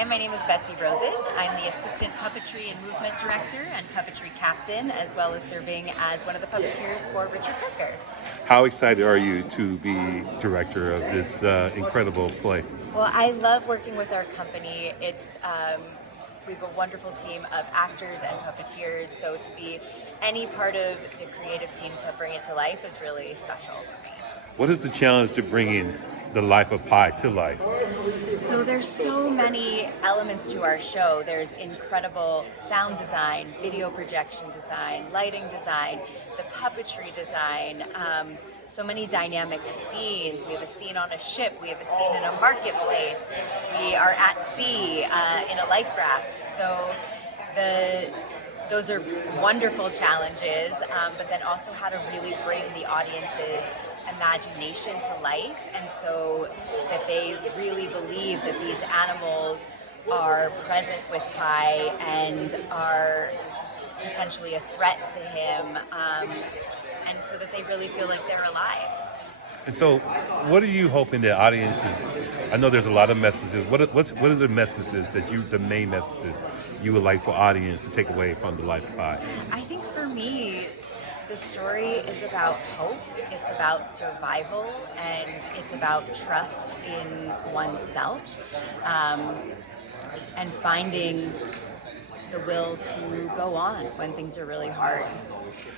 Hi, my name is Betsy Rosen. I'm the Assistant Puppetry and Movement Director and Puppetry Captain, as well as serving as one of the puppeteers for Richard Parker. How excited are you to be director of this incredible play? Well, I love working with our company. We have a wonderful team of actors and puppeteers, so to be any part of the creative team to bring it to life is really special for me. What is the challenge to bringing the life of Pi to life? So there's so many elements to our show. There's incredible sound design, video projection design, lighting design, the puppetry design, so many dynamic scenes. We have a scene on a ship, we have a scene in a marketplace, we are at sea in a life raft. So those are wonderful challenges, but then also how to really bring the audience's imagination to life, and so that they really believe that these animals are present with Pi and are potentially a threat to him, and so that they really feel like they're alive. And so, what are you hoping the audiences? I know there's a lot of messages. What are the messages the main messages you would like for audience to take away from the life of Pi? I think for me, the story is about hope, it's about survival, and it's about trust in oneself, and finding the will to go on when things are really hard.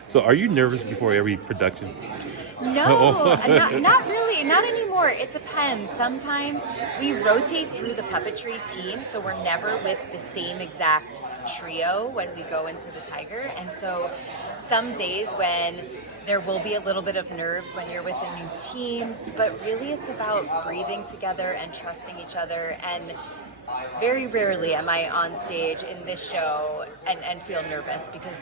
So, are you nervous before every production? No, not really, not anymore. It depends. Sometimes we rotate through the puppetry team, so we're never with the same exact trio when we go into the Tiger. And so some days when there will be a little bit of nerves when you're with a new team, but really it's about breathing together and trusting each other. And very rarely am I on stage in this show and feel nervous, because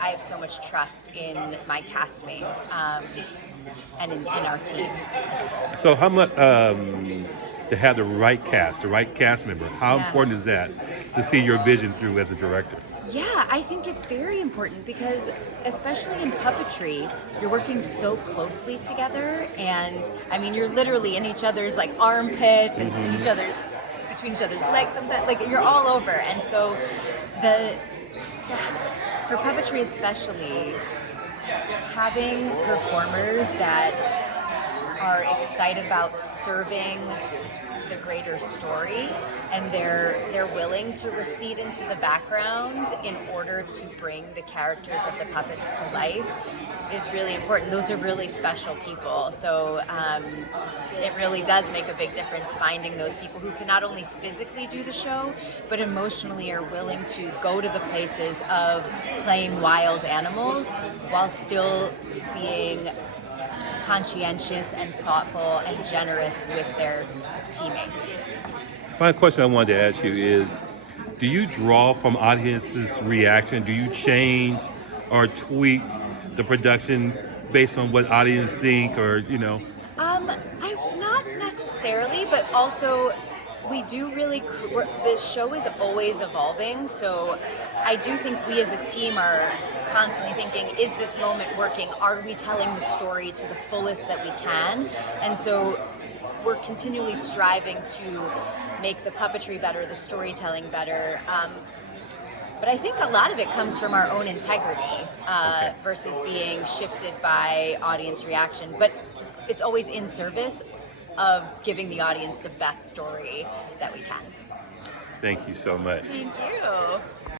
I have so much trust in my castmates and in our team as a whole. So, how much to have the right cast member? How important is that to see your vision through as a director? Yeah, I think it's very important because, especially in puppetry, you're working so closely together, and I mean, you're literally in each other's like armpits and in between each other's legs sometimes, like you're all over. And so for puppetry especially, having performers that are excited about serving the greater story, and they're willing to recede into the background in order to bring the characters of the puppets to life is really important. Those are really special people. So it really does make a big difference finding those people who can not only physically do the show, but emotionally are willing to go to the places of playing wild animals while still being conscientious and thoughtful and generous with their teammates. My question I wanted to ask you is, do you draw from audiences' reaction? Do you change or tweak the production based on what audience think, or Not necessarily, but also we do really. The show is always evolving, so I do think we as a team are constantly thinking, is this moment working? Are we telling the story to the fullest that we can? And so we're continually striving to make the puppetry better, the storytelling better. But I think a lot of it comes from our own integrity versus being shifted by audience reaction. But it's always in service of giving the audience the best story that we can. Thank you so much. Thank you.